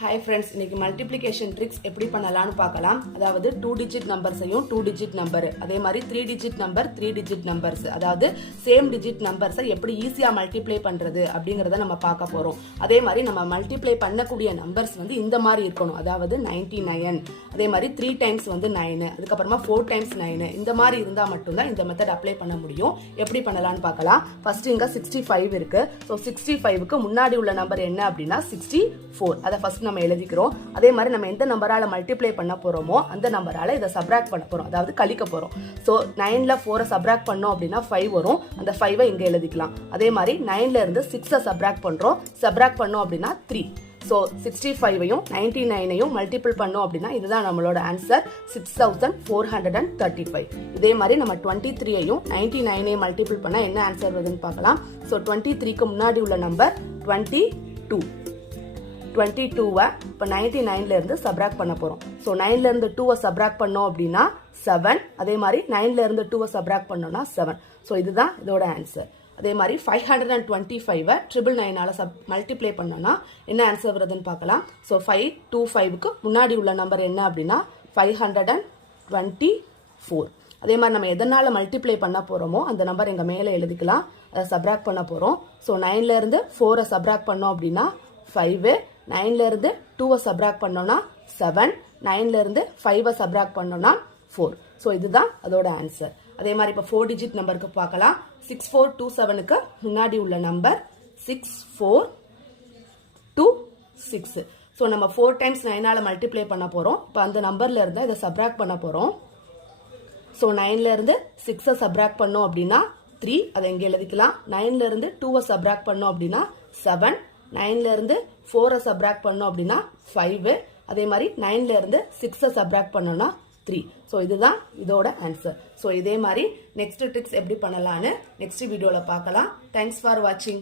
Hi friends, இன்னைக்கு multiplication tricks எப்படி பண்ணலாம்னு பார்க்கலாம். அதாவது 2 டிஜிட் நம்பர்ஸையும் 2 டிஜிட் நம்பர், அதே மாதிரி 3 டிஜிட் நம்பர் 3 டிஜிட் நம்பர்ஸ், அதாவது சேம் டிஜிட் நம்பர்ஸை எப்படி ஈஸியா மல்டிப்ளை பண்றது அப்படிங்கறத நம்ம பார்க்க போறோம். அதே மாதிரி நம்ம மல்டிப்ளை பண்ணக்கூடிய நம்பர்ஸ் வந்து இந்த மாதிரி இருக்கணும். அதாவது 99, அதே மாதிரி 3 டைம்ஸ் வந்து 9, அதுக்கப்புறமா 4 டைம்ஸ் 9, இந்த மாதிரி இருந்தா மட்டும்தான் இந்த மெத்தட் அப்ளை பண்ண முடியும். எப்படி பண்ணலாம்னு பார்க்கலாம். ஃபர்ஸ்ட் இங்க 65 இருக்கு. ஸோ 65க்கு முன்னாடி உள்ள நம்பர் என்ன அப்படின்னா 64. அதை ஃபர்ஸ்ட் நம்ம எழுதிக்கிறோம். அதே மாதிரி நம்ம எந்த நம்பரால மல்டிப்ளை பண்ண போறோமோ அந்த நம்பரால இதை சப்ராக்ட் பண்ண போறோம், அதாவது கழிக்க போறோம். சோ 9ல 4 சப்ராக்ட் பண்ணோம் அப்படின்னா 5 வரும். அந்த 5 இங்க எழுதிக்கலாம். அதே மாதிரி 9ல இருந்து 6 சப்ராக்ட் பண்றோம். சப்ராக்ட் பண்ணோம் அப்படின்னா 3. ஸோ 65ஐயும் 99ஐயும் மல்டிபிள் பண்ணோம் அப்படின்னா இதுதான் நம்மளோட ஆன்சர் 6435. இதே மாதிரி நம்ம 23ஐயும் 99ஐயும் மல்டிபிள் பண்ணா என்ன ஆன்சர் வருதுன்னு பார்க்கலாம். ஸோ 23க்கு முன்னாடி உள்ள நம்பர் 22. 22வை இப்போ 99ல இருந்து சப்ராக்ட் பண்ண போறோம். ஸோ 9ல இருந்து 2வை சப்ராக்ட் பண்ணோம் அப்படின்னா 7. அதே மாதிரி 9ல இருந்து 2வை சப்ராக்ட் பண்ணோம்னா 7. ஸோ இதுதான் இதோட ஆன்சர். அதே மாதிரி 525வை 999ஆல மல்டிப்ளை பண்ணோம்னா என்ன ஆன்சர் வருதுன்னு பார்க்கலாம். ஸோ 525க்கு முன்னாடி உள்ள நம்பர் என்ன அப்படின்னா 524. அதே மாதிரி நம்ம எதனால மல்டிப்ளை பண்ண போறோமோ அந்த நம்பர் எங்க மேலே எழுதிக்கலாம். அதை சப்ராக்ட் பண்ண போறோம். ஸோ 9ல இருந்து 4 சப்ராக்ட் பண்ணோம் அப்படின்னா 5. 9ல இருந்து 2வை சப்ராக்ட் பண்ணோம்னா 7. 9ல இருந்து 5வை சப்ராக்ட் பண்ணோம்னா 4. ஸோ இதுதான் அதோட ஆன்சர். அதே மாதிரி இப்போ 4 டிஜிட் நம்பருக்கு பார்க்கலாம். 6427க்கு முன்னாடி உள்ள நம்பர் 6426. ஸோ நம்ம 4 டைம்ஸ் 9ஆல மல்டிப்ளை பண்ண போறோம். இப்போ அந்த நம்பர்ல இருந்து இதை சப்ராக்ட் பண்ண போறோம். ஸோ 9ல இருந்து 6 சப்ராக்ட் பண்ணோம் அப்படின்னா 3. அதை இங்க எழுதிக்கலாம். 9ல இருந்து 2வை சப்ராக்ட் பண்ணோம் அப்படின்னா 7. 9ல இருந்து 4 சப்ராக்ட் பண்ணோம் அப்படின்னா 5. அதே மாதிரி 9ல இருந்து 6 சப்ராக்ட் பண்ணோம்னா 3. ஸோ இதுதான் இதோட ஆன்சர். ஸோ இதே மாதிரி நெக்ஸ்ட் ட்ரிக்ஸ் எப்படி பண்ணலாம்னு நெக்ஸ்ட் வீடியோல பார்க்கலாம். தேங்க்ஸ் ஃபார் வாட்சிங்.